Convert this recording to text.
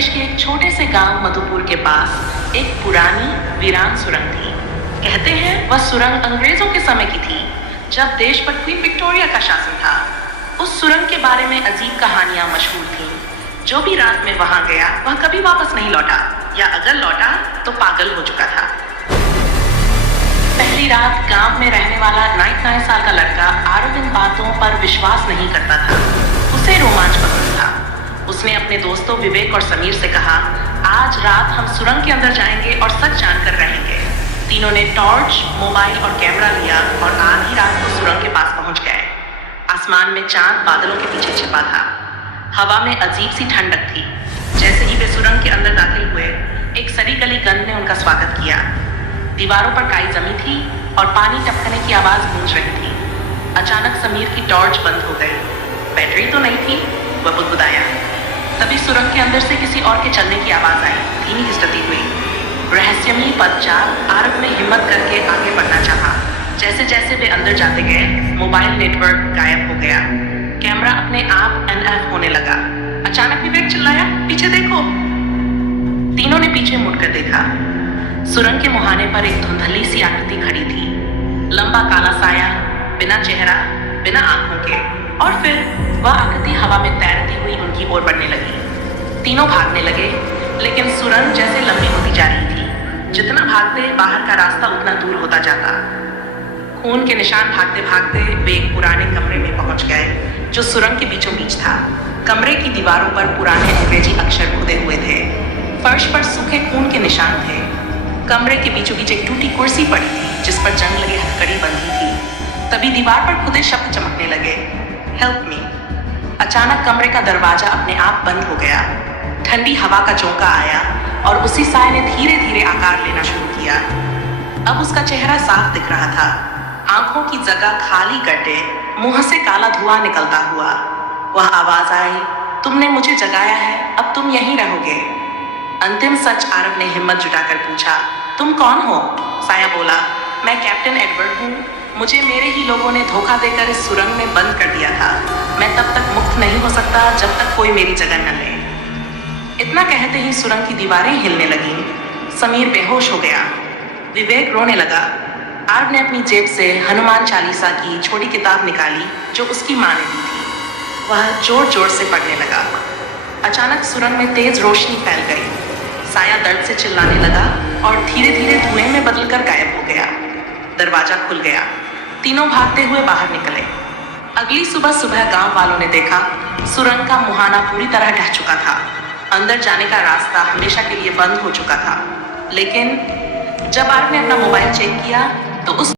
प्रदेश के एक छोटे से गांव मधुपुर के पास एक पुरानी वीरान सुरंग थी। कहते हैं वह सुरंग अंग्रेजों के समय की थी, जब देश पर क्वीन विक्टोरिया का शासन था। उस सुरंग के बारे में अजीब कहानियां मशहूर थीं। जो भी रात में वहां गया वह कभी वापस नहीं लौटा, या अगर लौटा तो पागल हो चुका था। पहली रात गांव में रहने वाला 9 साल का लड़का आरव इन बातों पर विश्वास नहीं करता था। उसे रोमांच पसंद था। उसने अपने दोस्तों विवेक और समीर से कहा, आज रात हम सुरंग के अंदर जाएंगे और सच जानकर रहेंगे। तीनों ने टॉर्च, मोबाइल और कैमरा लिया और आधी रात को सुरंग के पास पहुंच गए। आसमान में चांद बादलों के पीछे छिपा था। हवा में अजीब सी ठंडक थी। जैसे ही वे सुरंग के अंदर दाखिल हुए, एक सड़ी गली गंध ने उनका स्वागत किया। दीवारों पर काई जमी थी और पानी टपकने की आवाज गूंज रही थी। अचानक समीर की टॉर्च बंद हो गई। बैटरी तो नहीं थी, वह बुदबुदाया। तभी सुरंग के अंदर से किसी और के चलने की आवाज आई। धीमी घिसटती हुई रहस्यमयी पदचाल। आरव ने हिम्मत करके आगे बढ़ना चाहा। जैसे जैसे वे अंदर जाते गए, मोबाइल नेटवर्क गायब हो गया। कैमरा अपने आप NF होने लगा। अचानक विवेक चिल्लाया, पीछे देखो। तीनों ने पीछे मुड़कर देखा। सुरंग के मुहाने पर एक धुंधली सी आकृति खड़ी थी। लंबा काला साया, बिना चेहरा, बिना आंखों के। और फिर वह आकृति हवा में तैरती हुई उनकी ओर बढ़ने लगी। तीनों भागने लगे, लेकिन सुरंग जैसे लंबी होती जा रही थी। जितना भागते बाहर का रास्ता उतना दूर होता जाता। खून के निशान भागते भागते वे एक पुराने कमरे में पहुंच गए, जो सुरंग के बीचों बीच था। कमरे की दीवारों पर पुराने अंग्रेजी अक्षर खुदे हुए थे। फर्श पर सूखे खून के निशान थे। कमरे के बीचों बीच एक टूटी कुर्सी पड़ी थी, जिस पर जंग लगी हथकड़ी बंधी थी। तभी दीवार पर खुदे शब्द चमकने लगे, हेल्प मी। अचानक कमरे का दरवाजा अपने आप बंद हो गया। ठंडी हवा का झोंका आया और उसी साए ने धीरे धीरे आकार लेना शुरू किया। अब उसका चेहरा साफ दिख रहा था। आंखों की जगह खाली गड्ढे, मुंह से काला धुआं निकलता हुआ। वह आवाज आई, तुमने मुझे जगाया है, अब तुम यहीं रहोगे। अंतिम सच आरव ने हिम्मत जुटाकर पूछा, तुम कौन हो? साया बोला, मैं कैप्टन एडवर्ड हूँ। मुझे मेरे ही लोगों ने धोखा देकर इस सुरंग में बंद कर दिया था। मैं तब तक मुक्त नहीं हो सकता जब तक कोई मेरी जगह न ले। इतना कहते ही सुरंग की दीवारें हिलने लगीं। समीर बेहोश हो गया। विवेक रोने लगा। आरव ने अपनी जेब से हनुमान चालीसा की छोटी किताब निकाली, जो उसकी माँ ने दी थी। वह जोर जोर से पढ़ने लगा। अचानक सुरंग में तेज रोशनी फैल गई। साया दर्द से चिल्लाने लगा और धीरे धीरे धुएं में बदलकर गायब हो गया। दरवाजा खुल गया। तीनों भागते हुए बाहर निकले। अगली सुबह सुबह गांव वालों ने देखा, सुरंग का मुहाना पूरी तरह ढह चुका था। अंदर जाने का रास्ता हमेशा के लिए बंद हो चुका था। लेकिन जब आरव ने अपना मोबाइल चेक किया तो उस